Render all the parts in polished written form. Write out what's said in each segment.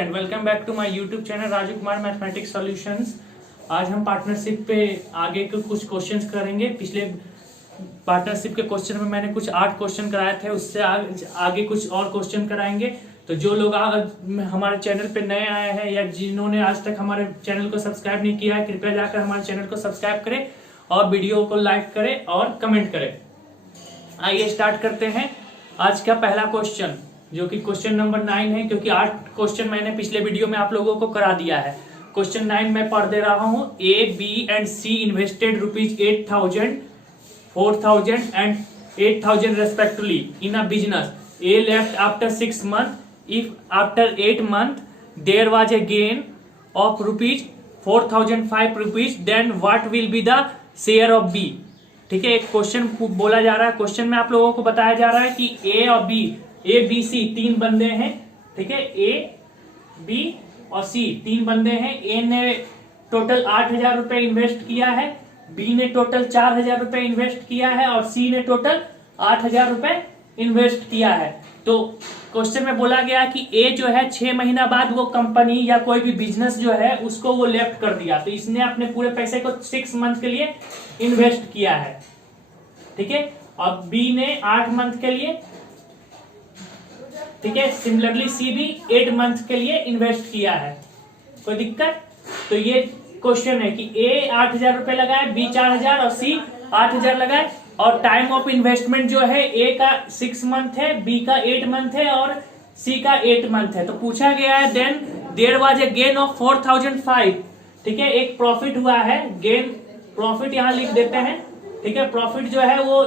Student, welcome back to my YouTube channel Raju Kumar mathematics solutions. आज हम partnership पे आगे के कुछ क्वेश्चंस करेंगे। पिछले पार्टनरशिप के क्वेश्चन में मैंने कुछ 8 क्वेश्चन कराए थे, उससे आगे कुछ और क्वेश्चन कराएंगे। तो जो लोग हमारे चैनल पे नए आए हैं या जिन्होंने आज तक हमारे चैनल को सब्सक्राइब नहीं किया है, कृपया जाकर हमारे चैनल को सब्सक्राइब करें और वीडियो को लाइक करें और कमेंट करें। आइए स्टार्ट करते हैं आज का पहला क्वेश्चन, जो कि क्वेश्चन नंबर 9 है, क्योंकि 8 क्वेश्चन मैंने पिछले वीडियो में आप लोगों को करा दिया है। क्वेश्चन 9 मैं पढ़ दे रहा हूँ। A, B and C invested ₹8,000, 4,000 and 8,000 respectively in a business. A left after 6 months. If after 8 months there was a gain of ₹4,005, then what will be the share of B? ठीक है, एक question बोला जा रहा है। Question में आप लोगों को बताया जा रहा है कि ए और बी, ए बी सी 3 बंदे हैं। ठीक है, ए बी और सी 3 बंदे हैं। ए ने टोटल 8,000 रुपए इन्वेस्ट किया है, बी ने टोटल 4,000 रुपए इन्वेस्ट किया है और सी ने टोटल 8,000 रुपए इन्वेस्ट किया है। तो क्वेश्चन में बोला गया कि ए जो है 6 महीना बाद वो कंपनी या कोई भी बिजनेस जो है उसको वो लेफ्ट कर दिया, तो इसने अपने पूरे पैसे को 6 मंथ के लिए इन्वेस्ट किया है। ठीक है, और बी ने 8 मंथ के लिए, ठीक है, सिमिलरली सी भी 8 मंथ के लिए इन्वेस्ट किया है। कोई दिक्कत? तो ये क्वेश्चन है कि ए 8,000 रुपए लगाए, बी 4,000 और सी 8,000 लगाए, और टाइम ऑफ इन्वेस्टमेंट जो है ए का 6 मंथ है, बी का 8 मंथ है और सी का 8 मंथ है। तो पूछा गया है then there was a gain of 4,005। ठीक है, एक प्रॉफिट हुआ है, गेन प्रॉफिट यहां लिख देते हैं। ठीक है, प्रॉफिट जो है वो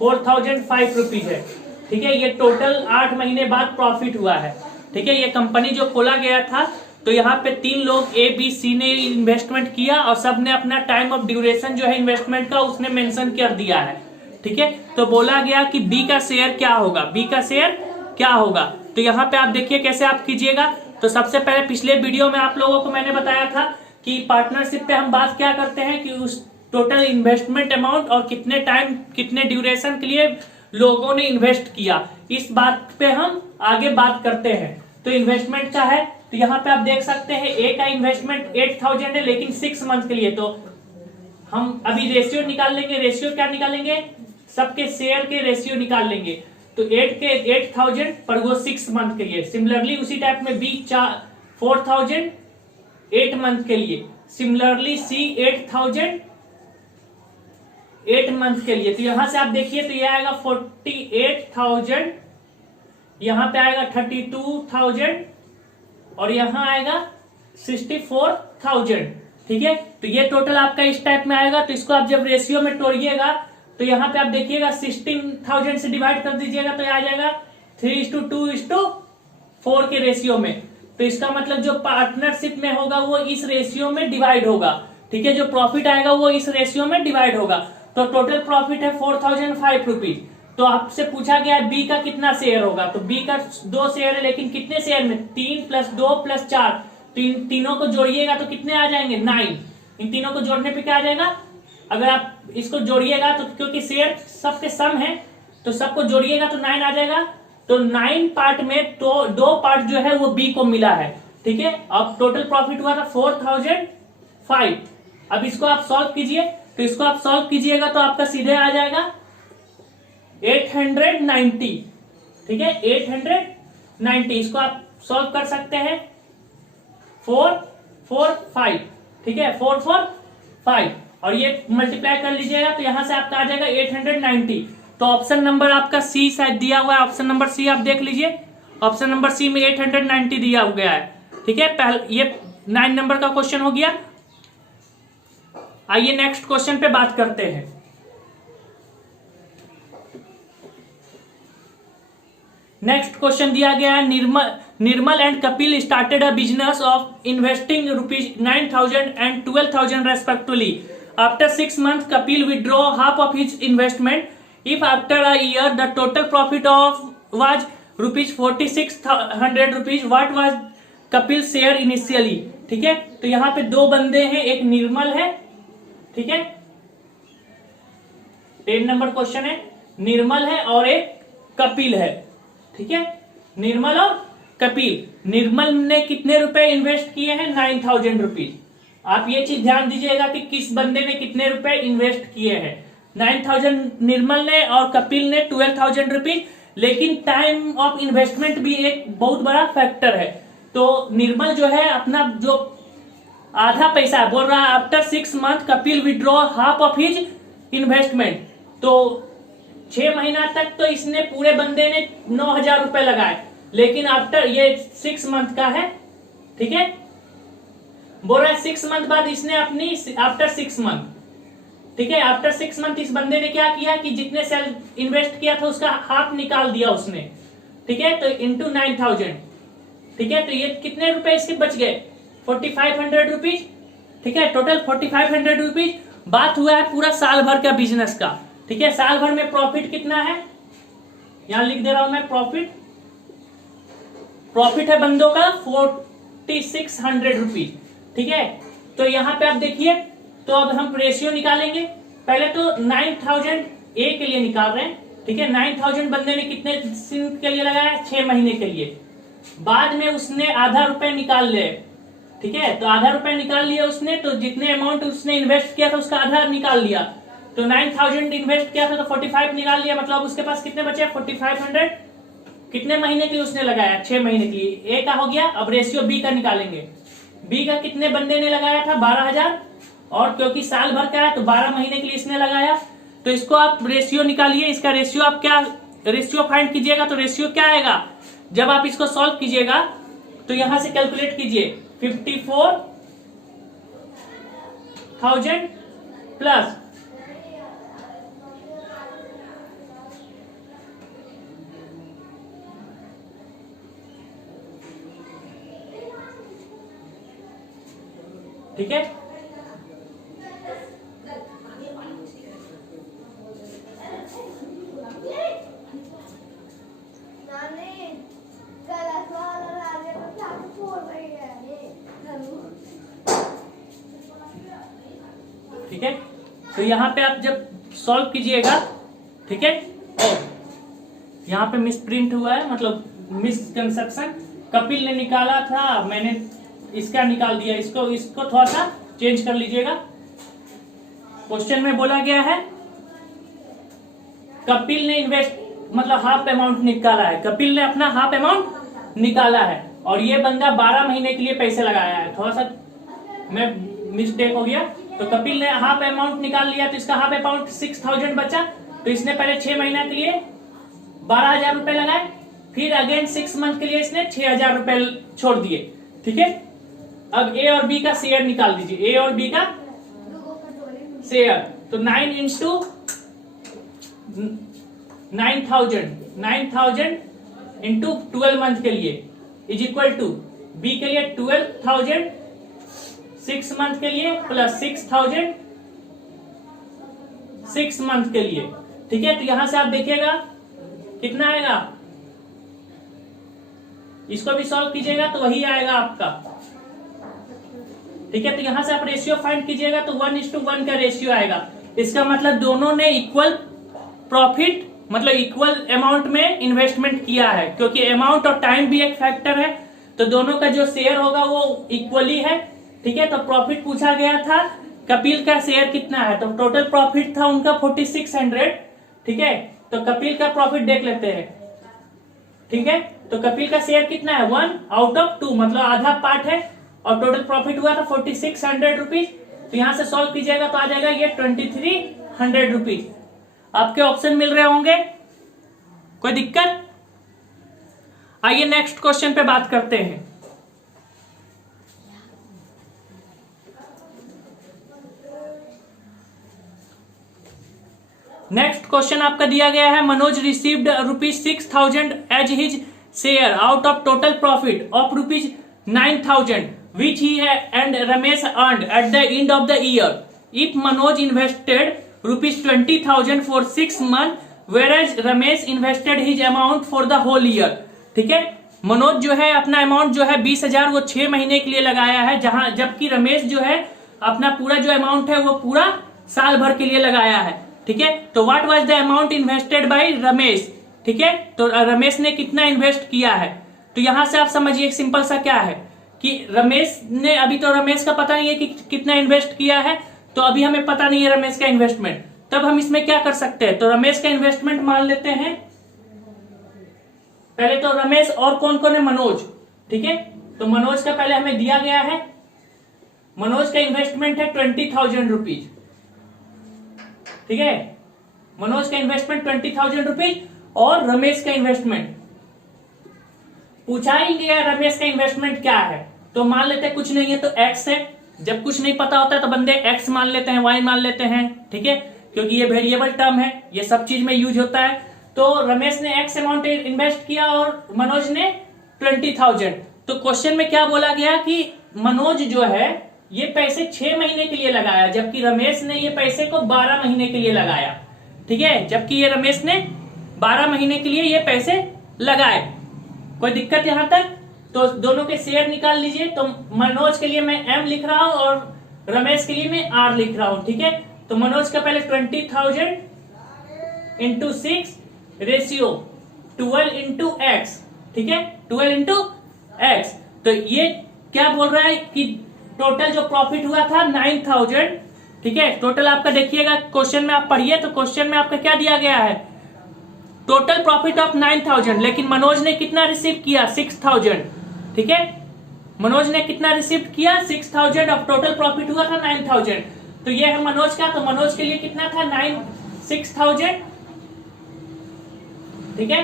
4,005 रुपीज है। ठीक है, ये टोटल 8 महीने बाद प्रॉफिट हुआ है। ठीक है, ये कंपनी जो खोला गया था, तो यहाँ पे 3 लोग ए बी सी ने इन्वेस्टमेंट किया और सबने अपना टाइम ऑफ ड्यूरेशन जो है इन्वेस्टमेंट का उसने मेंशन कर दिया है। ठीक है, तो बोला गया कि बी का शेयर क्या होगा, बी का शेयर क्या होगा। तो यहाँ पे आप देखिए कैसे आप कीजिएगा। तो सबसे पहले पिछले वीडियो में आप लोगों को मैंने बताया था कि पार्टनरशिप पे हम बात क्या करते हैं कि उस टोटल इन्वेस्टमेंट अमाउंट और कितने टाइम कितने ड्यूरेशन के लिए लोगों ने इन्वेस्ट किया, इस बात पे हम आगे बात करते हैं। तो इन्वेस्टमेंट का है, तो यहाँ पे आप देख सकते हैं ए का इन्वेस्टमेंट 8,000 है, लेकिन 6 मंथ के लिए। तो हम अभी रेशियो निकाल लेंगे। रेशियो क्या निकालेंगे? सबके शेयर के रेशियो निकाल लेंगे। तो 8,000 पर वो 6 मंथ के लिए। सिमिलरली उसी टाइप में बी 4,000 8 मंथ के लिए। सिमिलरली सी 8,000 8 मंथ के लिए। तो यहां से आप देखिए, तो ये आएगा 48,000, यहां पे आएगा 32,000 और यहां आएगा 64,000। ठीक है, तो ये टोटल आपका इस टाइप में आएगा। तो इसको आप जब रेशियो में तोड़िएगा, तो यहाँ पे आप देखिएगा 16,000 से डिवाइड कर दीजिएगा, तो आ जाएगा 3:2:4 के रेशियो में। तो इसका मतलब जो पार्टनरशिप में होगा वो इस रेशियो में डिवाइड होगा। ठीक है, जो प्रॉफिट आएगा वो इस रेशियो में डिवाइड होगा। तो टोटल प्रॉफिट है 4,005 रुपीज। तो आपसे पूछा गया बी का कितना शेयर होगा, तो बी का 2 शेयर है, लेकिन कितने शेयर में? 3 + 2 + 4। तो इन तीनों को जोड़िएगा तो कितने आ जाएंगे? 9। इन तीनों को जोड़ने पे क्या आ जाएगा? अगर आप इसको जोड़िएगा तो क्योंकि शेयर सबके सम है, तो सबको जोड़िएगा तो 9 आ जाएगा। तो 9 पार्ट में तो 2 पार्ट जो है वो बी को मिला है। ठीक है, अब टोटल प्रॉफिट हुआ था 4,005। अब इसको आप सॉल्व कीजिए। तो इसको आप सॉल्व कीजिएगा तो आपका सीधे आ जाएगा 890। ठीक है, 890। इसको आप सॉल्व कर सकते हैं 445। ठीक है, 445 और ये मल्टीप्लाई कर लीजिएगा, तो यहां से आपका आ जाएगा 890। तो ऑप्शन नंबर आपका सी शायद दिया हुआ है। ऑप्शन नंबर सी आप देख लीजिए, ऑप्शन नंबर सी में 890 दिया गया है। ठीक है, पहले ये 9 नंबर का क्वेश्चन हो गया। आइए नेक्स्ट क्वेश्चन पे बात करते हैं। नेक्स्ट क्वेश्चन दिया गया है, Nirmal and Kapil started a business of investing ₹9,000 and 12,000 respectively. After 6 months, Kapil withdraw half of his investment. If after a year the total profit was ₹4,600, what was Kapil's share initially? ठीक है, तो यहाँ पे 2 बंदे हैं, एक निर्मल है, ठीक है, 10 नंबर क्वेश्चन है, निर्मल है और एक कपिल है। ठीक है, निर्मल और कपिल, निर्मल ने कितने रुपए इन्वेस्ट किए हैं? 9000 रुपीज। आप ये चीज ध्यान दीजिएगा कि किस बंदे ने कितने रुपए इन्वेस्ट किए हैं। 9000 निर्मल ने और कपिल ने 12000 रुपीज। लेकिन टाइम ऑफ इन्वेस्टमेंट भी एक बहुत बड़ा फैक्टर है। तो निर्मल जो है अपना जो आधा पैसा बोल रहा है, after 6 month Kapil withdraw half of his investment. तो 6 महीना तक तो इसने पूरे बंदे ने 9000 रुपए लगाए, लेकिन आफ्टर ये 6 मंथ का है, ठीक है, बोल रहा है 6 मंथ बाद इसने अपनी आफ्टर 6 मंथ, ठीक है, आफ्टर 6 मंथ इस बंदे ने क्या किया कि जितने सेल इन्वेस्ट किया था उसका हाफ निकाल दिया उसने, ठीक है, तो इंटू 9000, ठीक है, तो ये कितने रुपए इसके बच गए? 4500 रुपीज, ठीक है, टोटल 4500 रुपीज। बात हुआ है पूरा साल भर का बिजनेस का, ठीक है। साल भर में प्रॉफिट कितना है, यहां लिख दे रहा हूं मैं, प्रॉफिट है बंदों का 4600 रुपीज, ठीक है। तो यहां पे आप देखिए, तो अब हम रेशियो निकालेंगे। पहले तो 9000 ए के लिए निकाल रहे हैं, ठीक है। 9000 बंदे ने कितने दिन के लिए लगाया? 6 महीने के लिए। बाद में उसने आधा रुपए निकाल लिया, ठीक है, तो आधा रुपए निकाल लिया उसने, तो जितने अमाउंट उसने इन्वेस्ट किया था उसका आधा निकाल लिया। तो 9000 इन्वेस्ट किया था तो 45 निकाल लिया, मतलब उसके पास कितने बचे? 4500। कितने महीने के लिए उसने लगाया? 6 महीने के लिए। ए का हो गया। अब रेशियो बी का निकालेंगे। बी का कितने बंदे ने लगाया था? 12000, और क्योंकि साल भर का है तो 12 महीने के लिए इसने लगाया। तो इसको आप रेशियो निकालिए। इसका रेशियो आप क्या रेशियो फाइंड कीजिएगा, तो रेशियो क्या आएगा? जब आप इसको सॉल्व कीजिएगा तो यहां से कैलकुलेट कीजिए, 54,000 प्लस ठीक है, ठीक है। तो यहाँ पे आप जब सॉल्व कीजिएगा, ठीक है, यहाँ पे मिस प्रिंट हुआ है, मतलब मिसकंसेप्शन। कपिल ने निकाला था, मैंने इसका निकाल दिया, इसको थोड़ा सा चेंज कर लीजिएगा। क्वेश्चन में बोला गया है कपिल ने इन्वेस्ट मतलब हाफ अमाउंट निकाला है, कपिल ने अपना हाफ अमाउंट निकाला है, और ये बंदा 12 महीने के लिए पैसे लगाया है। थोड़ा सा मैं मिस्टेक हो गया, तो कपिल ने हाफ अमाउंट निकाल लिया, तो इसका हाफ अमाउंट 6000 बचा। तो इसने पहले 6 महीने के लिए 12000 रुपए लगाए, फिर अगेन 6 मंथ के लिए इसने 6000 रुपए छोड़ दिए, ठीक है। अब ए और बी का शेयर निकाल दीजिए, ए और बी का शेयर। तो 9 इंटू 9000 इंटू 12 मंथ के लिए इज इक्वल टू, बी के लिए 12000 6 मंथ के लिए प्लस 6000 6 मंथ के लिए, ठीक है। तो यहां से आप देखिएगा कितना आएगा, इसको भी सॉल्व कीजिएगा तो वही आएगा आपका, ठीक है। तो यहां से आप रेशियो फाइंड कीजिएगा तो 1:1 का रेशियो आएगा। इसका मतलब दोनों ने इक्वल प्रॉफिट मतलब इक्वल अमाउंट में इन्वेस्टमेंट किया है, क्योंकि अमाउंट और टाइम भी एक फैक्टर है, तो दोनों का जो शेयर होगा वो इक्वली है, ठीक है। तो प्रॉफिट पूछा गया था, कपिल का शेयर कितना है, तो टोटल प्रॉफिट था उनका 4600, ठीक है। तो कपिल का प्रॉफिट देख लेते हैं, ठीक है। तो कपिल का शेयर कितना है? 1/2, मतलब आधा पार्ट है, और टोटल प्रॉफिट हुआ था 4600 रुपीज। तो यहां से सॉल्व कीजिएगा तो आ जाएगा ये 2300 रुपीज। आपके ऑप्शन मिल रहे होंगे, कोई दिक्कत? आइए नेक्स्ट क्वेश्चन पे बात करते हैं। नेक्स्ट क्वेश्चन आपका दिया गया है, Manoj received ₹6000 as his share out of total profit of ₹9000 which he and Ramesh earned at the end of the year. If Manoj invested ₹20,000 for 6 months, whereas Ramesh invested his amount for the whole year. ठीक है, मनोज जो है अपना amount जो है 20,000 वो 6 महीने के लिए लगाया है, जहां जबकि रमेश जो है अपना पूरा जो अमाउंट है वो पूरा साल भर के लिए लगाया है, ठीक है। तो what was the amount invested bye Ramesh, ठीक है। तो रमेश ने कितना इन्वेस्ट किया है, तो यहां से आप समझिए सिंपल सा क्या है कि रमेश ने, अभी तो रमेश का पता नहीं है कि कितना इन्वेस्ट किया है, तो अभी हमें पता नहीं है रमेश का इन्वेस्टमेंट। तब हम इसमें क्या कर सकते हैं, तो रमेश का इन्वेस्टमेंट मान लेते हैं। पहले तो रमेश और कौन कौन है, मनोज, ठीक है। तो मनोज का पहले हमें दिया गया है, मनोज का इन्वेस्टमेंट है 20,000 रुपीज, ठीक है। मनोज का इन्वेस्टमेंट 20,000 रुपीज और रमेश का इन्वेस्टमेंट पूछा ही गया, रमेश का इन्वेस्टमेंट क्या है, तो मान लेते हैं कुछ नहीं है तो एक्स है। जब कुछ नहीं पता होता है तो बंदे एक्स मान लेते हैं, वाई मान लेते हैं, ठीक है, क्योंकि ये वेरिएबल टर्म है, ये सब चीज में यूज होता है। तो रमेश ने एक्स अमाउंट इन्वेस्ट किया और मनोज ने 20,000। तो क्वेश्चन में क्या बोला गया कि मनोज जो है ये पैसे 6 महीने के लिए लगाया, जबकि रमेश ने ये पैसे को 12 महीने के लिए लगाया, ठीक है। जबकि ये रमेश ने 12 महीने के लिए ये पैसे लगाए। कोई दिक्कत यहां तक? तो दोनों के शेयर निकाल लीजिए। तो मनोज के लिए मैं m लिख रहा हूं और रमेश के लिए मैं r लिख रहा हूं, ठीक है। तो मनोज का पहले 20,000 इंटू 6 रेशियो 12 इंटू एक्स, ठीक है, 12 इंटू एक्स। तो ये क्या बोल रहा है कि टोटल जो प्रॉफिट हुआ था 9,000, ठीक है। टोटल आपका देखिएगा क्वेश्चन में, आप पढ़िए तो क्वेश्चन में आपका क्या दिया गया है, टोटल प्रॉफिट ऑफ 9,000, लेकिन मनोज ने कितना रिसीव किया, 6,000, ठीक है। मनोज ने कितना रिसीव किया, 6,000, अब टोटल प्रॉफिट हुआ था 9,000। तो ये है मनोज का, तो मनोज के लिए कितना था 6,000, ठीक है।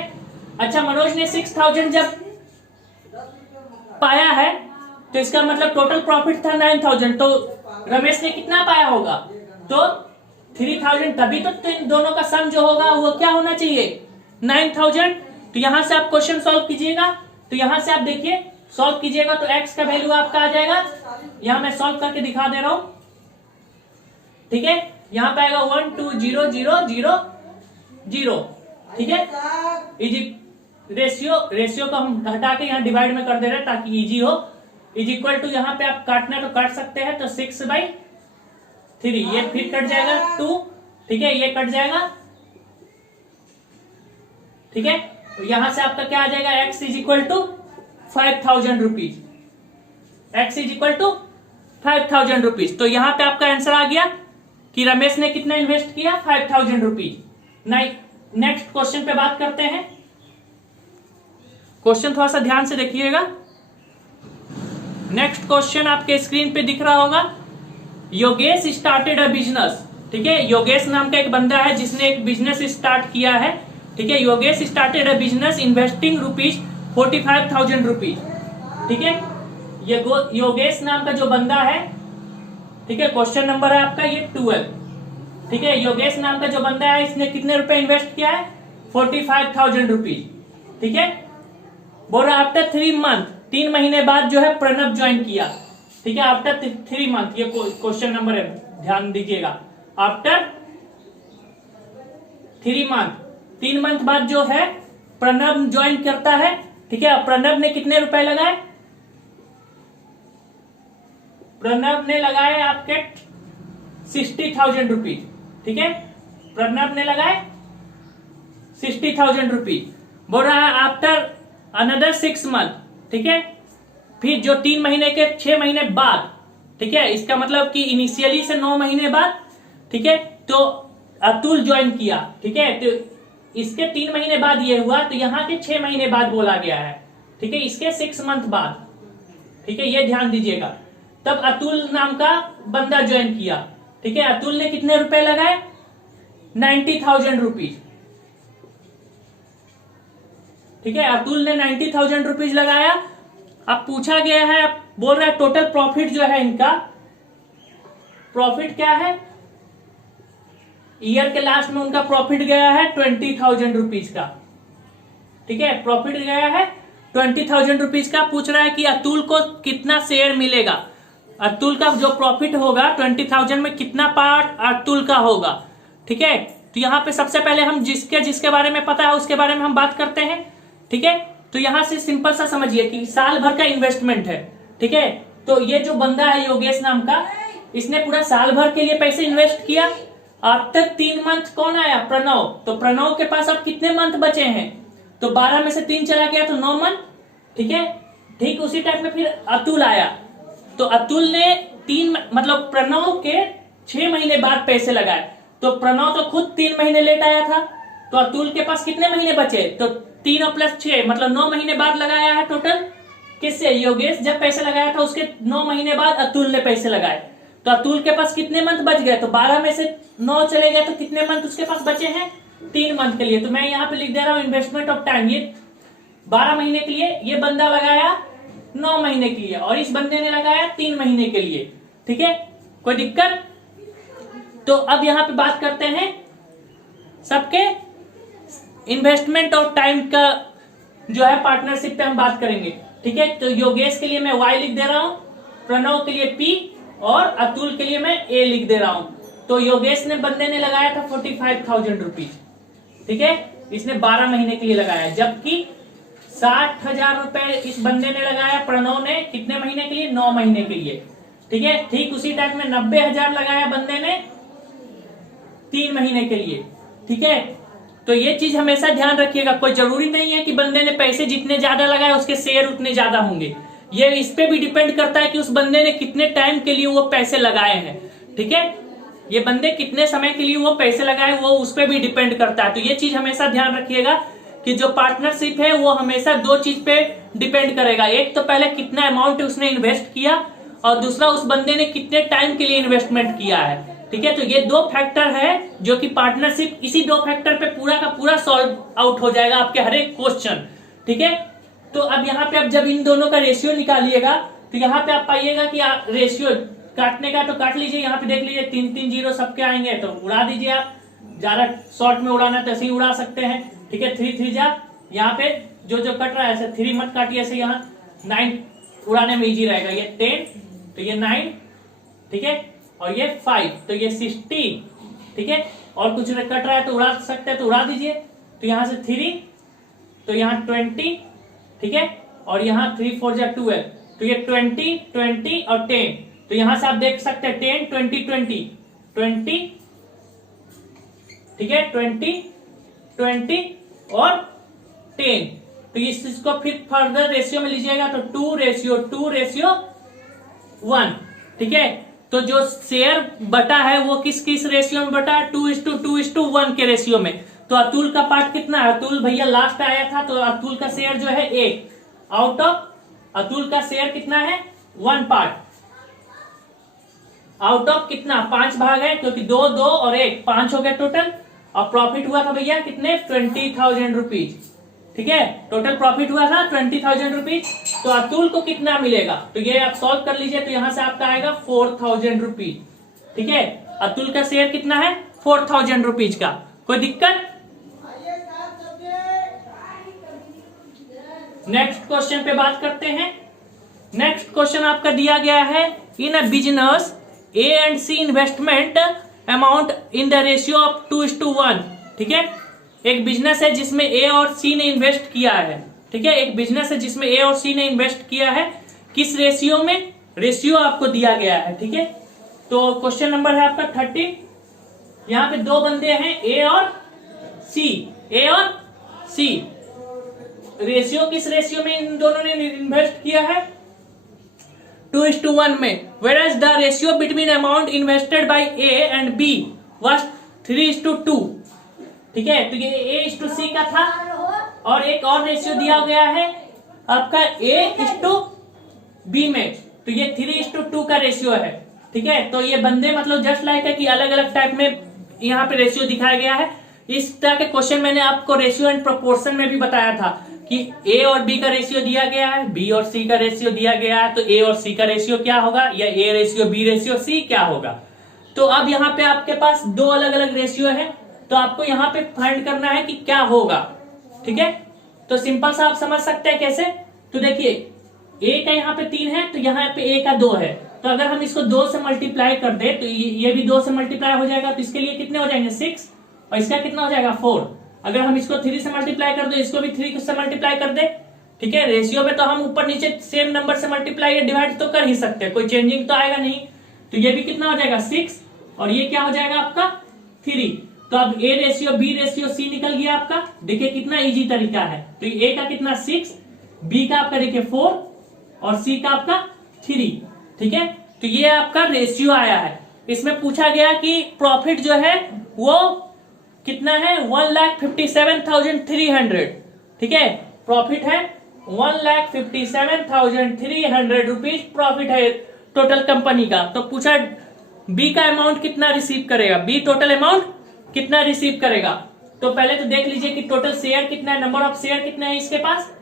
अच्छा, मनोज ने 6,000 जब पाया है तो इसका मतलब टोटल प्रॉफिट था 9,000, तो रमेश ने कितना पाया होगा, तो 3,000, तभी तो इन दोनों का सम जो होगा वो क्या होना चाहिए, 9,000। तो यहां से आप क्वेश्चन सॉल्व कीजिएगा, तो यहां से आप देखिए सॉल्व कीजिएगा तो x का वैल्यू आपका आ जाएगा, यहां मैं सॉल्व करके दिखा दे रहा हूं, ठीक है। यहां पे आएगा 1 2 0 0 0 0, ठीक है। इजी रेशियो को हम हटा के यहाँ डिवाइड में कर दे रहे हैं ताकि इजी हो। इज इक्वल टू, यहाँ पे आप काटना तो काट सकते हैं, तो 6/3, ये फिर कट जाएगा 2, ठीक है, ये कट जाएगा, ठीक है। तो यहां से आपका क्या आ जाएगा, x is equal to 5,000 rupees, x is equal to 5,000 rupees. तो यहां पे आपका आंसर आ गया कि रमेश ने कितना इन्वेस्ट किया, 5,000 रुपीज। नेक्स्ट क्वेश्चन पे बात करते हैं। क्वेश्चन थोड़ा सा ध्यान से देखिएगा। नेक्स्ट क्वेश्चन आपके स्क्रीन पे दिख रहा होगा, योगेश स्टार्टेड अ बिजनेस, ठीक है। योगेश नाम का एक बंदा है जिसने एक बिजनेस स्टार्ट किया है, ठीक है। Yogesh started a business investing ₹45,000 rupees, ठीक है। ये योगेश नाम का जो बंदा है, ठीक है, क्वेश्चन नंबर है आपका ये 12, ठीक है। योगेश नाम का जो बंदा है इसने कितने रुपए इन्वेस्ट किया है, 45,000 रुपीज, ठीक है। बोल रहा आफ्टर 3 मंथ, 3 महीने बाद जो है प्रणब ज्वाइन किया, ठीक है। आफ्टर 3 मंथ, ये क्वेश्चन नंबर है, ध्यान दीजिएगा। आफ्टर 3 मंथ, 3 मंथ बाद जो है प्रणब ज्वाइन करता है, ठीक है। प्रणब ने कितने रुपए लगाए, प्रणब ने लगाए आपके 60,000 रुपीज, ठीक है। प्रणब ने लगाए 60,000 रुपीज। बोल रहा है आफ्टर अनदर 6 मंथ, ठीक है, फिर जो 3 महीने के 6 महीने बाद, ठीक है, इसका मतलब कि इनिशियली से 9 महीने बाद, ठीक है, तो अतुल ज्वाइन किया, ठीक है। तो इसके 3 महीने बाद ये हुआ, तो यहाँ के 6 महीने बाद बोला गया है, ठीक है, इसके 6 मंथ बाद, ठीक है, ये ध्यान दीजिएगा। तब अतुल नाम का बंदा ज्वाइन किया, ठीक है। अतुल ने कितने रुपए लगाए, 90,000 रुपीज, ठीक है। अतुल ने 90,000 रुपीज लगाया। अब पूछा गया है, बोल रहा है टोटल प्रॉफिट जो है इनका, प्रॉफिट क्या है, ईयर के लास्ट में उनका प्रॉफिट गया है 20,000 रुपीज का, ठीक है। प्रॉफिट गया है 20,000 रुपीज का। पूछ रहा है कि अतुल को कितना शेयर मिलेगा, अतुल का जो प्रॉफिट होगा 20,000 में कितना पार्ट अतुल का होगा, ठीक है। तो यहाँ पे सबसे पहले हम जिसके बारे में पता है उसके बारे में हम बात करते हैं, ठीक है। तो यहां से सिंपल सा समझिए कि साल भर का इन्वेस्टमेंट है, ठीक है। तो ये जो बंदा है योगेश नाम का, इसने पूरा साल भर के लिए पैसे इन्वेस्ट किया। आफ्टर 3 मंथ कौन आया, प्रणव। तो प्रणव के पास अब कितने मंथ बचे हैं, तो 12 में से 3 चला गया तो 9 मंथ, ठीक है। ठीक उसी टाइम में फिर अतुल आया, तो अतुल ने मतलब प्रणव के 6 महीने बाद पैसे लगाए, तो प्रणव तो खुद 3 महीने लेट आया था, तो अतुल के पास कितने महीने बचे, तो 3 और प्लस 6 मतलब 9 महीने बाद लगाया है टोटल। किससे? योगेश जब पैसे लगाया था उसके 9 महीने बाद अतुल ने पैसे लगाए, तो अतुल के पास कितने मंथ बच गए, तो 12 में से 9 चले गए, तो कितने मंथ उसके पास बचे हैं? 3 मंथ के लिए। तो मैं यहाँ पे लिख दे रहा हूँ इन्वेस्टमेंट ऑफ टाइम, ये 12 महीने के लिए, ये बंदा लगाया 9 महीने के लिए, और इस बंदे ने लगाया 3 महीने के लिए। ठीक है, कोई दिक्कत? तो अब यहाँ पे बात करते हैं सबके इन्वेस्टमेंट और टाइम का जो है पार्टनरशिप पे हम बात करेंगे। ठीक है, तो योगेश के लिए मैं Y लिख दे रहा हूं, प्रणव के लिए P और अतुल के लिए मैं A लिख दे रहा हूं। तो योगेश ने बंदे ने लगाया था 45,000 रुपीज, ठीक है, इसने 12 महीने के लिए लगाया, जबकि 60,000 रुपए इस बंदे ने लगाया, प्रणव ने कितने महीने के लिए? 9 महीने के लिए। ठीक है, ठीक उसी टाइम में 90,000 लगाया बंदे ने 3 महीने के लिए। ठीक है, तो ये चीज हमेशा ध्यान रखिएगा, कोई जरूरी नहीं है कि बंदे ने पैसे जितने ज्यादा लगाए उसके शेयर उतने ज्यादा होंगे, ये इस पे भी डिपेंड करता है कि उस बंदे ने कितने टाइम के लिए वो पैसे लगाए हैं। ठीक है, ये बंदे कितने समय के लिए वो पैसे लगाए वो उस पे भी डिपेंड करता है। तो ये चीज हमेशा ध्यान रखिएगा कि जो पार्टनरशिप है वो हमेशा 2 चीज पे डिपेंड करेगा, एक तो पहले कितना अमाउंट उसने इन्वेस्ट किया, और दूसरा उस बंदे ने कितने टाइम के लिए इन्वेस्टमेंट किया है। ठीक है, तो ये 2 फैक्टर है जो कि पार्टनरशिप, इसी 2 फैक्टर पे पूरा का पूरा सॉल्व आउट हो जाएगा आपके हर एक क्वेश्चन। ठीक है, तो अब यहाँ पे आप जब इन दोनों का रेशियो निकालिएगा तो यहाँ पे आप पाइएगा कि रेशियो काटने का तो काट लीजिए, यहाँ पे देख लीजिए 3-3 जीरो सबके आएंगे तो उड़ा दीजिए, आप ज्यादा शॉर्ट में उड़ाना तो ऐसे ही उड़ा सकते हैं। ठीक है, 3-3 जा, यहाँ पे जो जो कट रहा है ऐसे 3 मत काटिए, ऐसे यहाँ 9 उड़ाने में इजी रहेगा, ये 10 तो ये 9, ठीक है, और ये 5 तो ये 16। ठीक है, और कुछ कट रहा है तो उड़ा सकते हैं तो उड़ा दीजिए, तो यहाँ से 3 तो यहाँ 20, ठीक है, और यहाँ 3 4 जा 12 तो ये 20 20 और 10, तो यहाँ से आप देख सकते हैं 10 20 20 20, ठीक है, 20 20 और 10, तो इसको फिर फर्दर रेशियो में लीजिएगा तो 2:1। ठीक है, तो जो शेयर बटा है वो किस किस रेशियो में बटा है? 2:2:1 के रेशियो में। तो अतुल का पार्ट कितना है? अतुल भैया लास्ट आया था, तो अतुल का शेयर जो है 1 आउट ऑफ, अतुल का शेयर कितना है? 1 पार्ट आउट ऑफ कितना? 5 भाग है, क्योंकि 2 2 और 1 5 हो गए टोटल, और प्रॉफिट हुआ था भैया कितने? 20,000 रुपीज। ठीक है, टोटल प्रॉफिट हुआ था 20,000 रुपीज। तो अतुल को कितना मिलेगा? तो ये आप सॉल्व कर लीजिए, तो यहां से आपका आएगा 4,000 रुपीज। ठीक है, अतुल का शेयर कितना है? 4,000 रुपीज का। कोई दिक्कत? नेक्स्ट क्वेश्चन पे बात करते हैं। नेक्स्ट क्वेश्चन आपका दिया गया है, in a business A and C investment amount in the ratio of 2:1। ठीक है, एक बिजनेस है जिसमें ए और सी ने इन्वेस्ट किया है। ठीक है, एक बिजनेस है जिसमें ए और सी ने इन्वेस्ट किया है, किस रेशियो में? रेशियो आपको दिया गया है। ठीक है, तो क्वेश्चन नंबर है आपका 30। यहाँ पे 2 बंदे हैं ए और सी, ए और सी, रेशियो किस रेशियो में इन दोनों ने इन्वेस्ट किया है? 2:1 में। Where the ratio between amount invested by A and B was 3:2। ठीक है, तो ये A:C का था, और एक और रेशियो दिया गया है आपका A:B में, तो ये 3:2 का रेशियो है। ठीक है, तो ये बंदे मतलब जस्ट लाइक है कि अलग अलग टाइप में यहाँ पे रेशियो दिखाया गया है। इस तरह के क्वेश्चन मैंने आपको रेशियो एंड प्रोपोर्शन में भी बताया था कि A और B का रेशियो दिया गया है, B और C का रेशियो दिया गया है, तो A और C का रेशियो क्या होगा, या A ratio B ratio C क्या होगा। तो अब यहाँ पे आपके पास 2 अलग अलग रेशियो है, तो आपको यहाँ पे फाइंड करना है कि क्या होगा। ठीक है, तो सिंपल सा आप समझ सकते हैं कैसे। तो देखिए A का यहाँ पे 3 है, तो यहाँ पे A का 2 है, तो अगर हम इसको 2 से मल्टीप्लाई कर दे तो ये भी 2 से मल्टीप्लाई हो जाएगा, तो इसके लिए कितने हो जाएंगे? 6, और इसका कितना हो जाएगा? 4। अगर हम इसको 3 से मल्टीप्लाई कर दे, इसको भी 3 से मल्टीप्लाई कर दे। ठीक है, रेशियो में तो हम ऊपर नीचे सेम नंबर से मल्टीप्लाई या डिवाइड तो कर ही सकते हैं, कोई चेंजिंग तो आएगा नहीं। तो ये भी कितना हो जाएगा? 6, और ये क्या हो जाएगा आपका? 3। तो अब A ratio B ratio C निकल गया आपका। देखिए कितना इजी तरीका है। तो A का कितना? 6, बी का आपका देखिए 4 और सी का आपका 3। ठीक है, तो ये आपका रेशियो आया है। इसमें पूछा गया कि प्रॉफिट जो है वो कितना है, 1,57,300। ठीक है, प्रॉफिट है 1,57,300 रुपीज प्रॉफिट है टोटल कंपनी का। तो पूछा बी का अमाउंट कितना रिसीव करेगा, बी टोटल अमाउंट कितना रिसीव करेगा। तो पहले तो देख लीजिए कि टोटल शेयर कितना है, नंबर ऑफ शेयर कितने हैं इसके पास,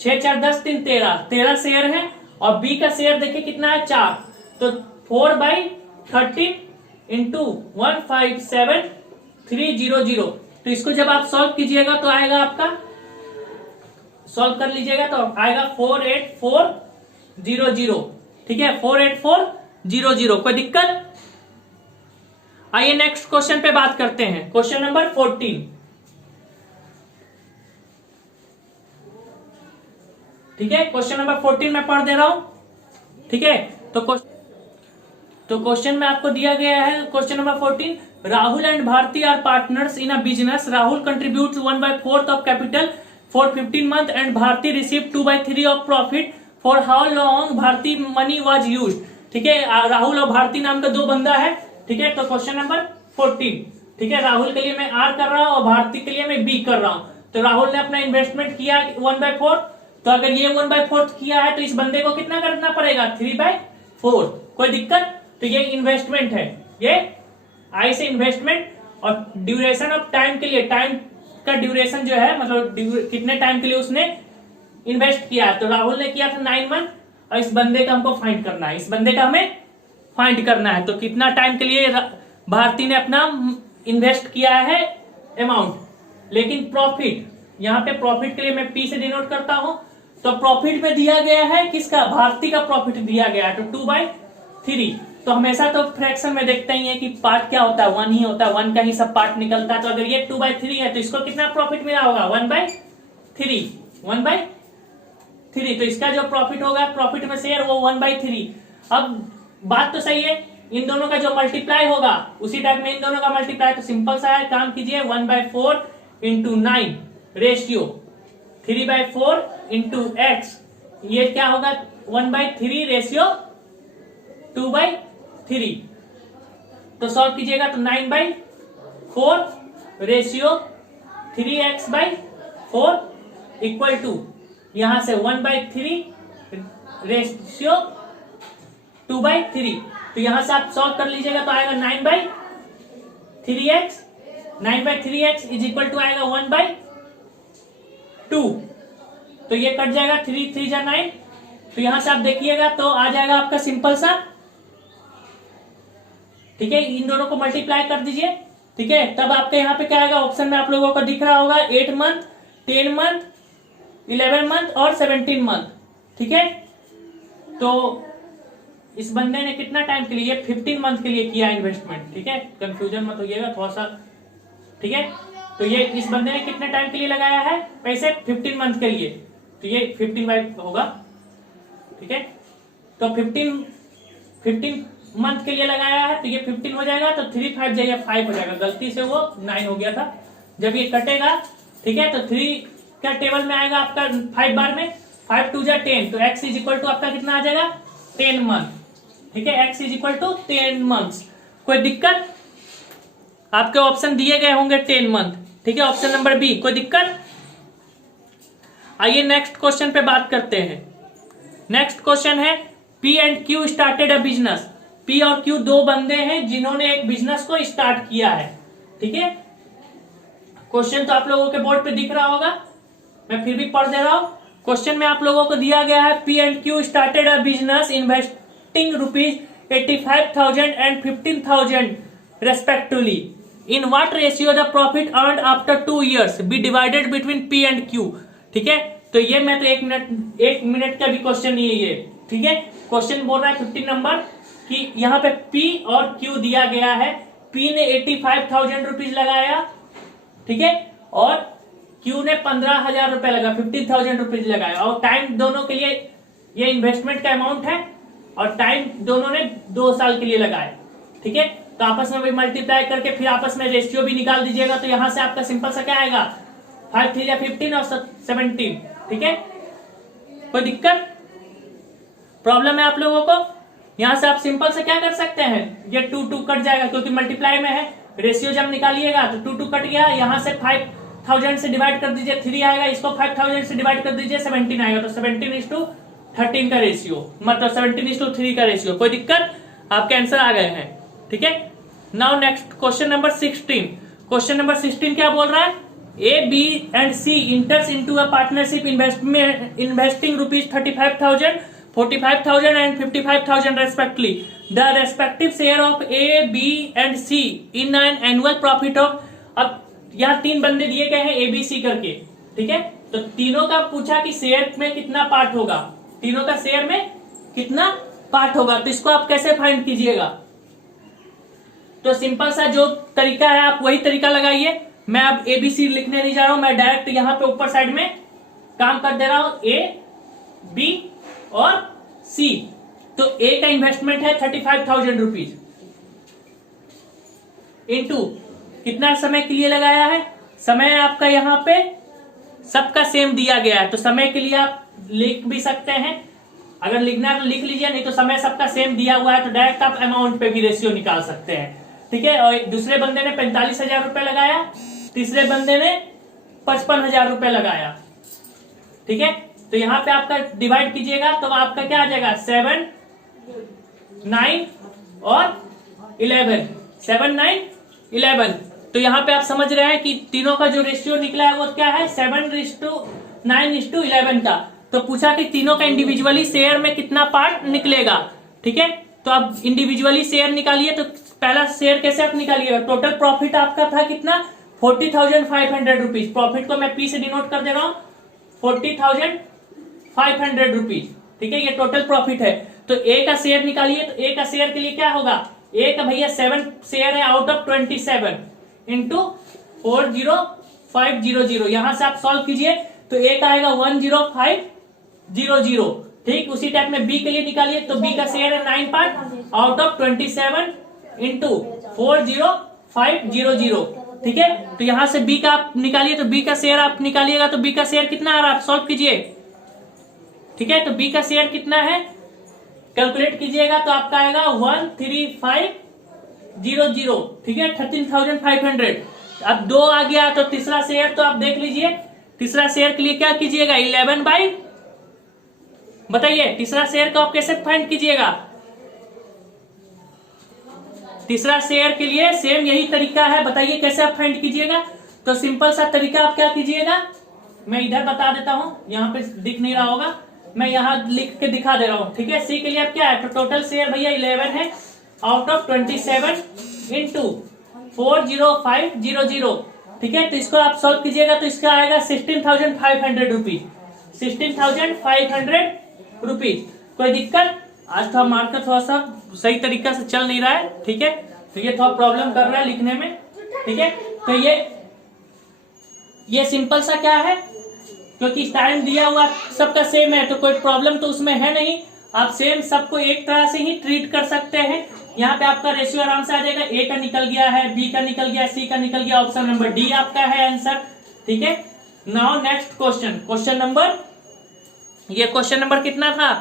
6 4 10 3 13 शेयर है। और बी का शेयर देखिए कितना है 4, तो 4/30 इंटू 157,300। तो इसको जब आप सॉल्व कीजिएगा तो आएगा आपका, सॉल्व कर लीजिएगा तो आएगा 48400। ठीक है, 48400। कोई दिक्कत? आइए नेक्स्ट क्वेश्चन पे बात करते हैं, क्वेश्चन नंबर 14। ठीक है, क्वेश्चन नंबर 14 मैं पढ़ दे रहा हूं। ठीक है, तो क्वेश्चन में आपको दिया गया है question number 14, Rahul and Bharti are partners in a business. Rahul contributes 1/4 of capital for 15 month and Bharti receive 2/3 of profit. For how long Bharti money was used. ठीक है, राहुल और भारती नाम का दो बंदा है। ठीक है, तो क्वेश्चन नंबर 14। ठीक है, राहुल के लिए मैं आर कर रहा हूं और भारती के लिए मैं बी कर रहा हूं। तो राहुल ने अपना इन्वेस्टमेंट किया 1/4, तो अगर ये 1/4 किया है तो इस बंदे को कितना करना पड़ेगा, 3/4। कोई दिक्कत? तो ये इन्वेस्टमेंट है, ये आई से इन्वेस्टमेंट। और ड्यूरेशन ऑफ टाइम के लिए, टाइम का ड्यूरेशन जो है मतलब कितने टाइम के लिए उसने इन्वेस्ट किया है। तो राहुल ने किया था 9 month और इस बंदे का हमको फाइंड करना है, इस बंदे का हमें फाइंड करना है। तो कितना टाइम के लिए भारती ने अपना इन्वेस्ट किया है अमाउंट। लेकिन प्रॉफिट, यहां पे प्रॉफिट के लिए मैं पी से डिनोट करता हूं। तो प्रॉफिट में दिया गया है किसका, भारती का प्रॉफिट दिया गया है, तो 2/3। तो हमेशा तो फ्रैक्शन में देखते ही है कि पार्ट क्या होता है, 1 ही होता है, 1 का ही सब पार्ट निकलता है। तो अगर ये 2/3 है तो इसको कितना प्रॉफिट मिला होगा, 1/3। 1/3, तो इसका जो प्रॉफिट होगा, प्रॉफिट में शेयर, वो 1/3। अब बात तो सही है, इन दोनों का जो मल्टीप्लाई होगा उसी टाइप में इन दोनों का मल्टीप्लाई। तो सिंपल सा है, काम कीजिए, 1/4 इंटू 9 रेशियो 3/4 इंटू एक्स, ये क्या होगा 1/3 रेशियो 2/3। तो सॉल्व कीजिएगा तो 9/4 रेशियो 3x/4 इक्वल टू यहां से 1/3 रेशियो 2/3। तो यहां से आप सॉल्व कर लीजिएगा तो आएगा 9/3x। 9/3x is equal to आएगा 1/2। तो ये कट जाएगा, 3 3 जा 9। तो यहां से आप देखिएगा तो आ जाएगा आपका सिंपल सा। ठीक है, इन दोनों को मल्टीप्लाई कर दीजिए। ठीक है, तब आपके यहाँ पे क्या आएगा, ऑप्शन में आप लोगों को दिख रहा होगा 8 month, 10 month, 11 month और 17 month। ठीक है, तो इस बंदे ने कितना टाइम के लिए, 15 month के लिए किया इन्वेस्टमेंट। ठीक है, कंफ्यूजन मत होइएगा थोड़ा सा। ठीक है, तो ये इस बंदे ने कितने टाइम के लिए लगाया है पैसे, 15 month के लिए। तो ये 15 होगा। ठीक है, तो 15 month के लिए लगाया है, तो ये 15 हो जाएगा। तो 3 5 जाइए 5 हो जाएगा, गलती से वो 9 हो गया था जब ये कटेगा। ठीक है, तो 3 का टेबल में आएगा आपका 5 बार में, 5 2 जा 10। तो x इज इक्वल टू आपका कितना आ जाएगा, 10 month। ठीक है, x is equal to 10 months। कोई दिक्कत? आपके ऑप्शन दिए गए होंगे 10 month। ठीक है, ऑप्शन नंबर बी। कोई दिक्कत? आइए नेक्स्ट क्वेश्चन पे बात करते हैं। नेक्स्ट क्वेश्चन है, P and Q started a business. P और क्यू दो बंदे हैं जिन्होंने एक बिजनेस को स्टार्ट किया है। ठीक है, क्वेश्चन तो आप लोगों के बोर्ड पे दिख रहा होगा, मैं फिर भी पढ़ दे रहा हूं। क्वेश्चन में आप लोगों को दिया गया है, P and Q started a business investing ₹85,000 and 15,000 respectively. In what ratio the profit earned after 2 years be divided between P and Q. ठीक है, तो ये मैं तो 1 मिनट का भी क्वेश्चन नहीं है ये। ठीक है, क्वेश्चन बोल रहा है 15 नंबर कि यहाँ पे P और Q दिया गया है। P ने 85,000 रुपीज लगाया। ठीक है, और Q ने 15,000 रुपए लगा, 15,000 रुपीज लगाया। और टाइम दोनों के लिए ये इन्वेस्टमेंट का अमाउंट है और टाइम दोनों ने 2 साल के लिए लगाया। ठीक है, तो आपस में भी मल्टीप्लाई करके फिर आपस में रेशियो भी निकाल दीजिएगा। तो यहां से आपका सिंपल सा क्या आएगा, 5 3 15 और 17। ठीक है, कोई दिक्कत प्रॉब्लम है आप लोगों को? यहां से आप सिंपल से क्या कर सकते हैं, ये 2 कट जाएगा क्योंकि मल्टीप्लाई में है, रेशियो जब निकालिएगा तो 2 कट गया, यहां से 5000 से डिवाइड कर दीजिए 3 आएगा, इसको 5000 से डिवाइड कर दीजिए 17 आएगा, तो 17:13 का रेशियो, मतलब 17:3 का रेशियो। कोई दिक्कत? आपके आंसर आ गए हैं। ठीक है, now next question number 16। Question number 16 क्या बोल रहा है, A, B and C enters into a partnership investing rupees 35,000, 45,000 and 55,000 respectively. The respective share of A, B and C in an annual profit of, अब यहाँ 3 बंदे दिए गए हैं A, B, C करके, ठीक है, तो तीनों का पूछा कि शेयर में कितना पार्ट होगा, तीनों का शेयर में कितना पार्ट होगा, तो इसको आप कैसे फाइंड कीजिएगा? तो सिंपल सा जो तरीका है आप वही तरीका लगाइए। मैं अब ABC लिखने नहीं जा रहा हूं, मैं डायरेक्ट यहां पे ऊपर साइड में काम कर दे रहा हूं, A, B और C। तो A का इन्वेस्टमेंट है 35,000 रुपीज, इनटू कितना समय के लिए लगाया है, समय आपका यहाँ पे सबका सेम दिया गया है, तो समय के लिए आप लिख भी सकते हैं, अगर लिखना है तो लिख लीजिए, नहीं तो समय सबका सेम दिया हुआ है तो डायरेक्ट आप अमाउंट पे भी रेशियो निकाल सकते हैं। ठीक है, और दूसरे बंदे ने 45,000 रुपए लगाया, तीसरे बंदे ने 55,000 रुपए लगाया। ठीक है, तो यहाँ पे आपका डिवाइड कीजिएगा तो आपका क्या आ जाएगा, 7, 9 और 11, 7, 9, 11। तो यहाँ पे आप समझ रहे हैं कि तीनों का जो रेशियो निकला है वो क्या है, 7:9:11 का। तो पूछा कि तीनों का इंडिविजुअली शेयर में कितना पार्ट निकलेगा। ठीक है, तो आप इंडिविजुअली शेयर निकालिए, तो पहला शेयर कैसे आप निकालिएगा, टोटल प्रॉफिट आपका था कितना, 40,500 रुपीज, प्रॉफिट को मैं P से डिनोट कर दे रहा हूँ, 40,500 रुपीज। ठीक है, ये टोटल प्रॉफिट है। तो A का शेयर निकालिए, तो A का शेयर के लिए क्या होगा, A का भैया 7 शेयर है आउट ऑफ 27 इंटू 40500, यहां से आप सॉल्व कीजिए तो A का आएगा 10500। ठीक, उसी टाइप में B के लिए निकालिए, तो B का शेयर है 9 पार्ट आउट ऑफ 27 इंटू 40500। ठीक है, तो यहां से B का आप निकालिए, तो B का शेयर आप निकालिएगा तो B का शेयर कितना आ रहा है, आप सॉल्व कीजिए। ठीक है, तो B का शेयर कितना है कैलकुलेट कीजिएगा तो आपका आएगा 13500। ठीक है, 13,500। अब 2 आ गया तो तीसरा शेयर तो आप देख लीजिए, तीसरा शेयर के लिए क्या कीजिएगा, 11 बाई, बताइए तीसरा शेयर को आप कैसे फाइंड कीजिएगा? तीसरा शेयर के लिए सेम यही तरीका है, बताइए कैसे आप फाइंड कीजिएगा? तो सिंपल सा तरीका आप क्या कीजिएगा, मैं इधर बता देता हूं, यहाँ पे दिख नहीं रहा होगा, मैं यहाँ लिख के दिखा दे रहा हूँ। ठीक है, सी के लिए आप क्या है, तो टोटल शेयर भैया 11 है आउट ऑफ 27 इंटू 40500। ठीक है, तो इसको आप सॉल्व कीजिएगा तो इसका आएगा 16,500 रुपीज, 16,500 रुपीज। कोई दिक्कत? आज थोड़ा मार्कर थोड़ा सा सही तरीका से चल नहीं रहा है। ठीक है, तो ये थोड़ा प्रॉब्लम कर रहा है लिखने में। ठीक है, तो ये सिंपल सा क्या है, क्योंकि टाइम दिया हुआ सबका सेम है तो कोई प्रॉब्लम तो उसमें है नहीं, आप सेम सबको एक तरह से ही ट्रीट कर सकते हैं। यहाँ पे आपका रेशियो आराम से आ जाएगा, A का निकल गया है, B का निकल गया, C का निकल गया, ऑप्शन नंबर D आपका है आंसर। ठीक है, now next question, question number, ये क्वेश्चन नंबर कितना था,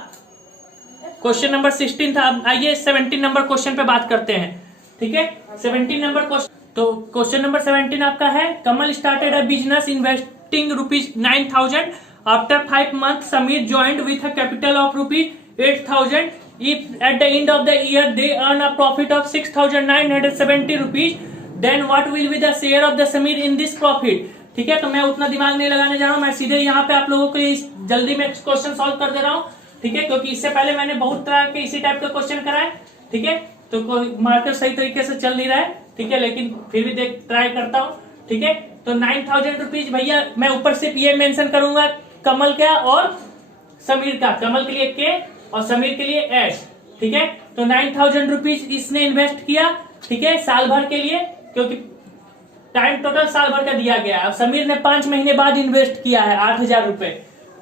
क्वेश्चन नंबर 16 था। अब आइए 17 नंबर क्वेश्चन पे बात करते हैं। ठीक है, 17 नंबर क्वेश्चन, तो क्वेश्चन नंबर 17 आपका है, Kamal started a business investing rupees 9,000 after 5 months Sameer joined with a capital of rupees 8,000। If at the end of the year they earn a profit of 6,970 rupees, then what will be the share of the Samir in this profit? ठीक है, तो मैं उतना दिमाग नहीं लगाने जा रहा हूँ, मैं सीधे यहाँ पे आप लोगों को जल्दी में क्वेश्चन सॉल्व कर दे रहा हूँ। ठीक है, क्योंकि इससे पहले मैंने बहुत तरह के इसी टाइप के क्वेश्चन कराए। ठीक है, तो कोई मार्कर सही तरीके से चल नहीं रहा है। ठीक है, लेकिन फिर भी ट्राई करता हूँ। ठीक है, तो 9,000 रुपीज भैया, मैं ऊपर सिर्फ ये मेंशन करूंगा कमल का और समीर का, कमल के लिए के और समीर के लिए एस। ठीक है, तो 9,000 रुपीज इसने इन्वेस्ट किया। ठीक है, साल भर के लिए, क्योंकि टाइम टोटल साल भर का दिया गया है। समीर ने 5 महीने बाद इन्वेस्ट किया है 8,000 रुपए।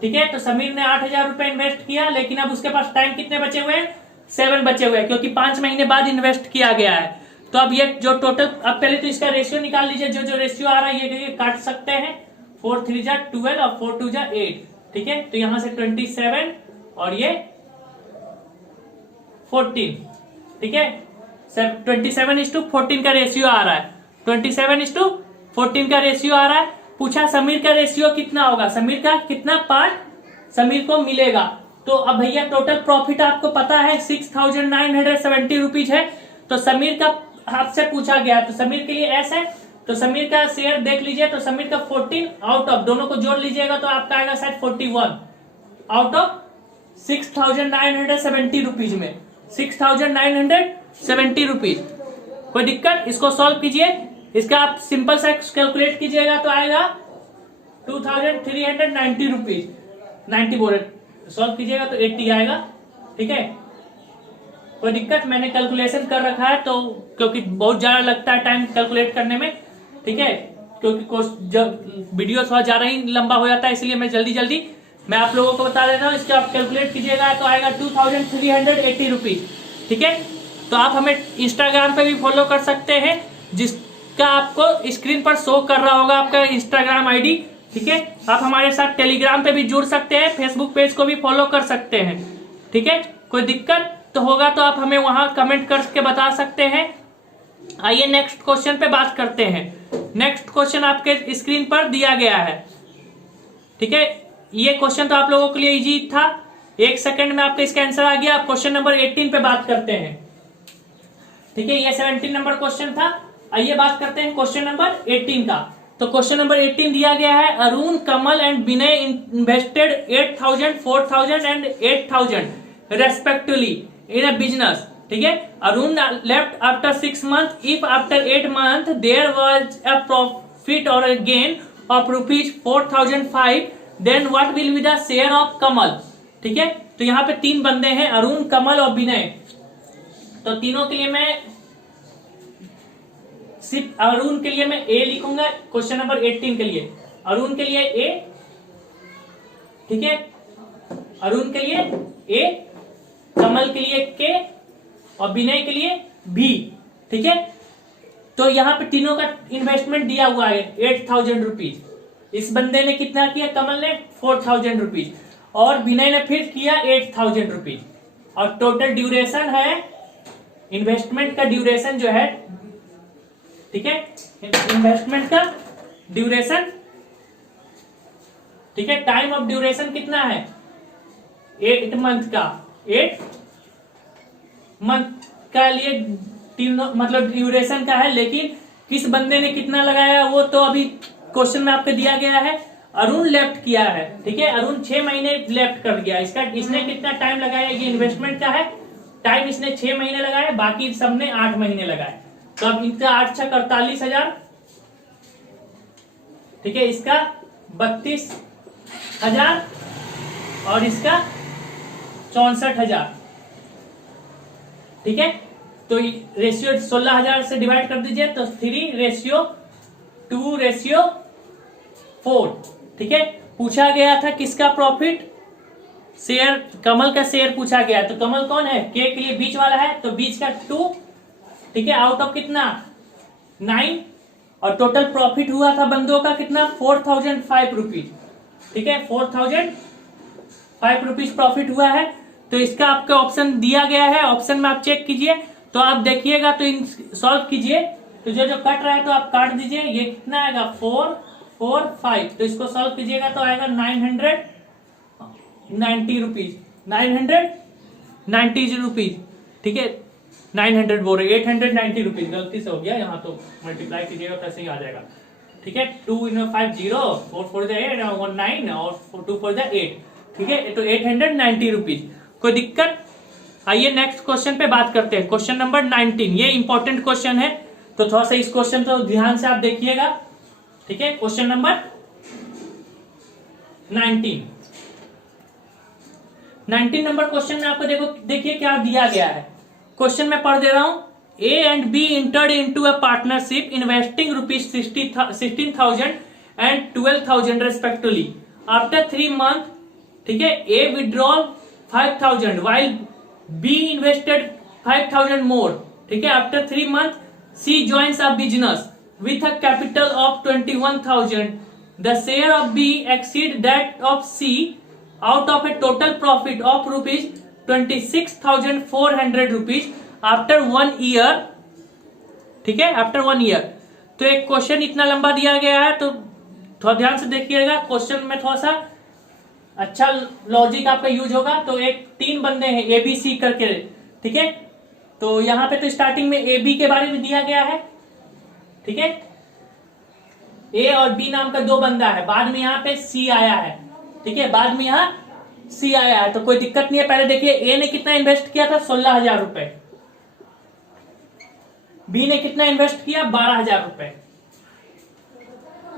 ठीक है, तो समीर ने 8,000 रुपए इन्वेस्ट किया, लेकिन अब उसके पास टाइम कितने बचे हुए हैं, 7 बचे हुए हैं, क्योंकि 5 महीने बाद इन्वेस्ट किया गया है। तो अब ये जो टोटल, अब पहले तो इसका रेशियो निकाल लीजिए, जो रेशियो आ रहा है ये काट सकते हैं, 4 3 जा 12 और 4 2 जा 8। ठीक है, तो यहां से 27 और ये 14, ठीक है, 27:14 का रेशियो आ रहा है, 27:14 का रेशियो आ रहा है। पूछा समीर का रेशियो कितना होगा, समीर का कितना पार्ट समीर को मिलेगा। तो अब भैया टोटल प्रॉफिट आपको पता है 6,970 रुपीज है, तो समीर का आपसे पूछा गया, तो समीर के लिए एस है, तो समीर का शेयर देख लीजिए, तो समीर का 14 आउट ऑफ, दोनों को जोड़ लीजिएगा तो आपका आएगा शायद 41 आउट ऑफ 6,970 रुपीज में, 6,970 रुपीज। कोई दिक्कत, इसको सॉल्व कीजिए, इसका आप सिंपल सा कैलकुलेट कीजिएगा तो आएगा 2,390 रुपीज, 90 बोल सॉल्व कीजिएगा तो 80 आएगा, ठीक है। कोई दिक्कत, मैंने कैलकुलेशन कर रखा है, तो क्योंकि बहुत ज्यादा लगता है टाइम कैलकुलेट करने में, ठीक है, क्योंकि जब वीडियो थोड़ा ज्यादा ही लंबा हो जाता है, इसलिए मैं जल्दी मैं आप लोगों को बता देता हूँ। इसके आप कैलकुलेट कीजिएगा तो आएगा 2,380 रुपीज, ठीक है। तो आप हमें इंस्टाग्राम पे भी फॉलो कर सकते हैं, जिसका आपको स्क्रीन पर शो कर रहा होगा आपका इंस्टाग्राम आईडी, ठीक है। आप हमारे साथ टेलीग्राम पे भी जुड़ सकते हैं, फेसबुक पेज को भी फॉलो कर सकते हैं, ठीक है। कोई दिक्कत तो होगा तो आप हमें वहां कमेंट करके बता सकते हैं। आइए नेक्स्ट क्वेश्चन पे बात करते हैं। नेक्स्ट क्वेश्चन आपके स्क्रीन पर दिया गया है, ठीक है। ये क्वेश्चन तो आप लोगों के लिए इजी था, 1 सेकंड में आपका इसका आंसर आ गया। आप क्वेश्चन नंबर 18 पे बात करते हैं, ठीक है, ये 17 नंबर क्वेश्चन था। आइए बात करते हैं क्वेश्चन नंबर 18 का। तो क्वेश्चन नंबर 18 दिया गया है, अरुण, कमल एंड विनय इन्वेस्टेड 8,000, 4,000 एंड 8,000 रेस्पेक्टिवली इन अ बिजनेस, ठीक है। Arun left after 6 months, if after 8 months there was a profit और a gain of ₹4,005, then what will be the share of Kamal, ठीक है। तो यहाँ पे 3 बंदे हैं, अरुण, कमल और विनय। तो तीनों के लिए मैं सिर्फ अरुण के लिए मैं ए लिखूंगा, क्वेश्चन नंबर 18 के लिए अरुण के लिए ए, ठीक है, अरुण के लिए ए, कमल के लिए के और विनय के लिए बी, ठीक है। तो यहाँ पे तीनों का इन्वेस्टमेंट दिया हुआ है 8,000 रुपीज। इस बंदे ने कितना किया, कमल ने 4,000 रुपीज और विनय ने फिर किया 8,000 रुपीज, और टोटल ड्यूरेशन है, इन्वेस्टमेंट का ड्यूरेशन जो है, ठीक है, इन्वेस्टमेंट का ड्यूरेशन, ठीक है, टाइम ऑफ ड्यूरेशन कितना है 8 मंथ का, 8 मंथ का लिए तीनों मतलब ड्यूरेशन का है, लेकिन किस बंदे ने कितना लगाया वो तो अभी क्वेश्चन में आपको दिया गया है। अरुण लेफ्ट किया है, ठीक है, अरुण 6 महीने लेफ्ट कर गया, इसका इसने कितना टाइम लगाया, ये इन्वेस्टमेंट का है, टाइम इसने 6 महीने लगाया, बाकी सबने 8 महीने लगाए। तो अब इनका 8 6 48,000, ठीक है, इसका 32,000 और इसका 64,000, ठीक है। तो रेशियो 16,000 से डिवाइड कर दीजिए तो 3:2:4, ठीक है। पूछा गया था किसका प्रॉफिट, शेयर, कमल का शेयर पूछा गया, तो कमल कौन है, के के लिए बीच वाला है, तो बीच का 2, ठीक है, आउट ऑफ कितना 9, और टोटल प्रॉफिट हुआ था बंदों का कितना 4,005 रुपीज, ठीक है, 4,005 रुपीज प्रॉफिट हुआ है। तो इसका आपका ऑप्शन दिया गया है, ऑप्शन में आप चेक कीजिए तो आप देखिएगा, तो इन सॉल्व कीजिए, तो जो जो कट रहा है तो आप काट दीजिए, ये कितना आएगा 4 4 5, तो इसको सॉल्व कीजिएगा तो आएगा 990 रुपीज, 990 रुपीज, ठीक है, 900 बोल रहे 890 रुपीज, गलती से हो गया, यहाँ तो मल्टीप्लाई कीजिएगा तो ऐसे ही आ जाएगा, ठीक है। 2 × 5 0, 4 4 8 और 9 और 2 4 8, ठीक है, तो 890 रुपीज। कोई दिक्कत, आइए नेक्स्ट क्वेश्चन पे बात करते हैं, क्वेश्चन नंबर 19। ये इंपॉर्टेंट क्वेश्चन है, तो थोड़ा सा इस क्वेश्चन को ध्यान से आप देखिएगा, ठीक है। क्वेश्चन नंबर 19 नंबर क्वेश्चन में आपको देखिए क्या दिया गया है। क्वेश्चन में पढ़ दे रहा हूं, A and B entered into a partnership investing ₹16,000 and 12,000 respectively after 3 months, ठीक है। A withdrawal 5,000 while B invested 5,000 more, ठीक है, after 3 months C joins a business with a capital of 21,000 the share of B exceed that of C out of a total profit of ₹26,400 rupees after 1 year. ठीक है, after 1 year. तो एक question इतना लंबा दिया गया है, तो थोड़ा ध्यान से देखिएगा। क्वेश्चन में थोड़ा सा अच्छा लॉजिक आपका यूज होगा। तो एक 3 बंदे हैं ए बी सी करके, ठीक है। तो यहाँ पे तो स्टार्टिंग में ए बी के बारे में दिया गया है, ठीक है। ए और बी नाम का 2 बंदा है, बाद में यहाँ पे सी आया है, ठीक है, बाद में यहाँ सी आया है। तो कोई दिक्कत नहीं है। पहले देखिए ए ने कितना इन्वेस्ट किया था, 16,000 रुपए। बी ने कितना इन्वेस्ट किया, 12,000 रुपए,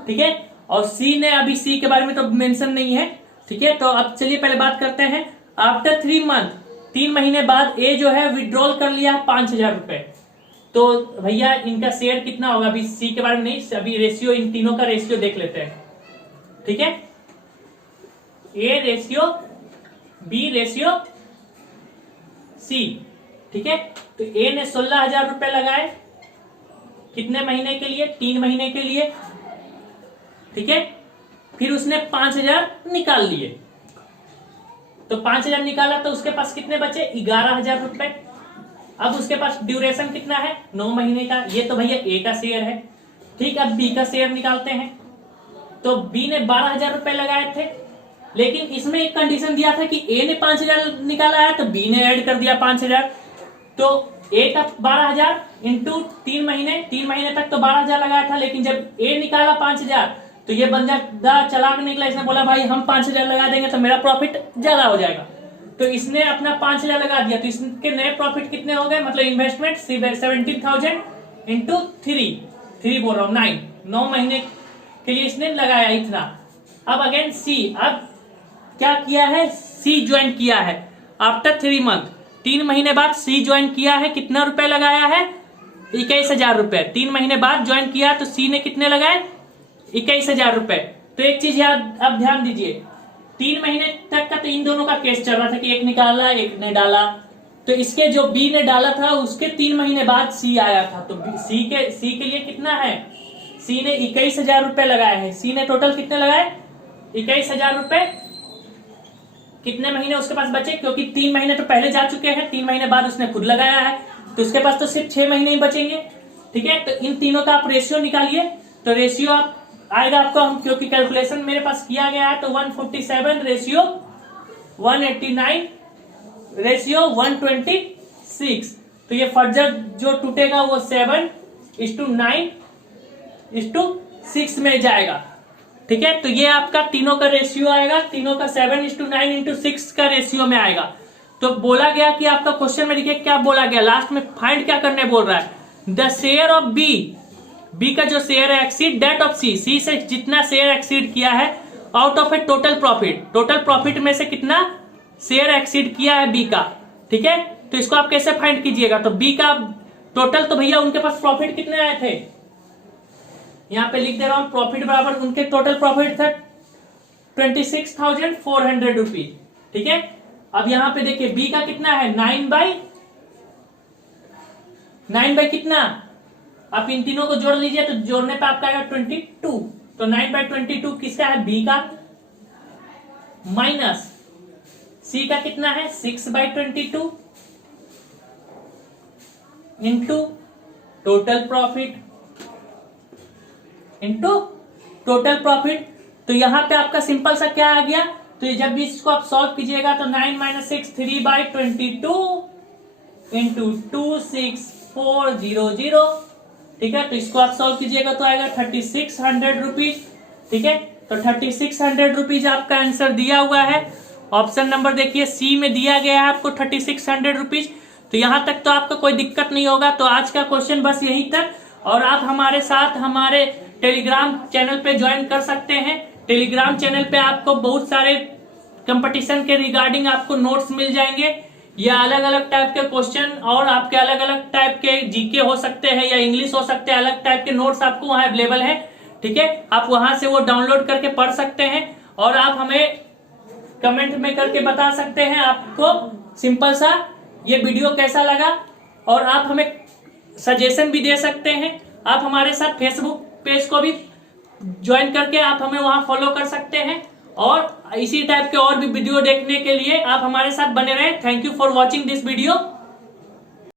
ठीक है। और सी ने, अभी सी के बारे में तो मेंशन नहीं है, ठीक है। तो अब चलिए पहले बात करते हैं। आफ्टर 3 मंथ, 3 महीने बाद ए जो है विड्रॉल कर लिया 5,000 रुपए। तो भैया इनका शेयर कितना होगा, अभी सी के बारे में नहीं, अभी रेशियो, इन तीनों का रेशियो देख लेते हैं, ठीक है। A ratio B ratio C, ठीक है। तो ए ने 16,000 रुपए लगाए, कितने महीने के लिए, 3 महीने के लिए, ठीक है। फिर उसने 5,000 निकाल लिए। तो 5,000 निकाला तो उसके पास कितने बचे, 11,000 रुपए। अब उसके पास ड्यूरेशन कितना है, 9 महीने का। ये तो भैया ए का शेयर है, ठीक। अब बी का शेयर निकालते हैं। तो बी ने 12,000 रुपए लगाए थे, लेकिन इसमें एक कंडीशन दिया था कि ए ने 5,000 निकाला है तो बी ने ऐड कर दिया 5,000। तो ए का 12,000 इंटू 3 महीने, 3 महीने तक तो 12,000 लगाया था, लेकिन जब ए निकाला 5,000 तो ये बंदा चलाक निकला। इसने बोला भाई हम 5,000 लगा देंगे तो मेरा प्रॉफिट ज्यादा हो जाएगा। तो इसने अपना 5,000 लगा दिया। तो इसके नए प्रॉफिट कितने हो गए, मतलब इन्वेस्टमेंट 17,000 इंटू 3 बोल रहा हूँ 9 महीने के लिए इसने लगाया इतना। अब अगेन सी, अब क्या किया है, सी ज्वाइन किया है आफ्टर 3 मंथ, 3 महीने बाद सी ज्वाइन किया है। कितना रुपए लगाया है, 21,000 रुपए। 3 महीने बाद ज्वाइन किया तो सी ने कितने लगाए, 21,000 रुपए। तो एक चीज याद, अब ध्यान दीजिए, 3 महीने तक का तो इन दोनों का केस चल रहा था कि एक निकाला एक ने डाला। तो इसके जो बी ने डाला था उसके 3 महीने बाद सी आया था। तो सी के लिए कितना है, सी ने 21,000 रुपए लगाए हैं। सी ने टोटल कितने लगाए, 21,000 रुपए। कितने महीने उसके पास बचे, क्योंकि 3 महीने तो पहले जा चुके हैं, 3 महीने बाद उसने खुद लगाया है, तो उसके पास तो सिर्फ 6 महीने ही बचेंगे, ठीक है। तो इन तीनों का आप रेशियो निकालिए। तो रेशियो आप आएगा आपको, हम क्योंकि कैलकुलेशन मेरे पास किया गया है, तो 147 रेशियो 189 रेशियो 126। तो ये फर्दर जो टूटेगा वो 7:9:6 में जाएगा, ठीक है। तो ये आपका तीनों का रेशियो आएगा, तीनों का 7:9:6 का रेशियो में आएगा। तो बोला गया कि आपका क्वेश्चन में देखिए क्या बोला गया, लास्ट में फाइंड क्या करने बोल रहा है, द शेयर ऑफ बी का जो शेयर है एक्सीड दैट ऑफ सी से जितना शेयर एक्सीड किया है out of a total profit में से कितना शेयर एक्सीड किया है बी का, ठीक है। तो इसको आप कैसे फाइंड कीजिएगा, तो बी का टोटल, तो भैया उनके पास प्रॉफिट कितने आए थे, यहां पे लिख दे रहा हूं, प्रॉफिट बराबर उनके टोटल प्रॉफिट था 26,400 रुपीज, ठीक है। अब यहां पे देखिए बी का कितना है, 9 बाई कितना, आप इन तीनों को जोड़ लीजिए तो जोड़ने पे आपका आएगा 22। तो 9/22 किसका है, बी का, माइनस सी का कितना है 6/22 इंटू टोटल प्रॉफिट। तो यहां पे आपका सिंपल सा क्या आ गया, तो जब भी इसको आप सॉल्व कीजिएगा तो 9 - 6 3/22 इंटू 26400, ठीक है। तो इसको आप सॉल्व कीजिएगा तो आएगा 3600 रुपीज, ठीक है। तो 3600 रुपीज आपका आंसर दिया हुआ है। ऑप्शन नंबर देखिए सी में दिया गया है आपको 3600 रुपीज। तो यहां तक तो आपको कोई दिक्कत नहीं होगा। तो आज का क्वेश्चन बस यहीं तक, और आप हमारे साथ हमारे टेलीग्राम चैनल पे ज्वाइन कर सकते हैं। टेलीग्राम चैनल पे आपको बहुत सारे कंपटीशन के रिगार्डिंग आपको नोट्स मिल जाएंगे, या अलग अलग टाइप के क्वेश्चन और आपके अलग अलग टाइप के जीके हो सकते हैं या इंग्लिश हो सकते हैं, अलग टाइप के नोट्स आपको वहां अवेलेबल है, ठीक है। आप वहां से वो डाउनलोड करके पढ़ सकते हैं, और आप हमें कमेंट में करके बता सकते हैं आपको सिंपल सा ये वीडियो कैसा लगा, और आप हमें सजेशन भी दे सकते हैं। आप हमारे साथ फेसबुक पेज को भी ज्वाइन करके आप हमें वहां फॉलो कर सकते हैं, और इसी टाइप के और भी वीडियो देखने के लिए आप हमारे साथ बने रहें। Thank you for watching this video.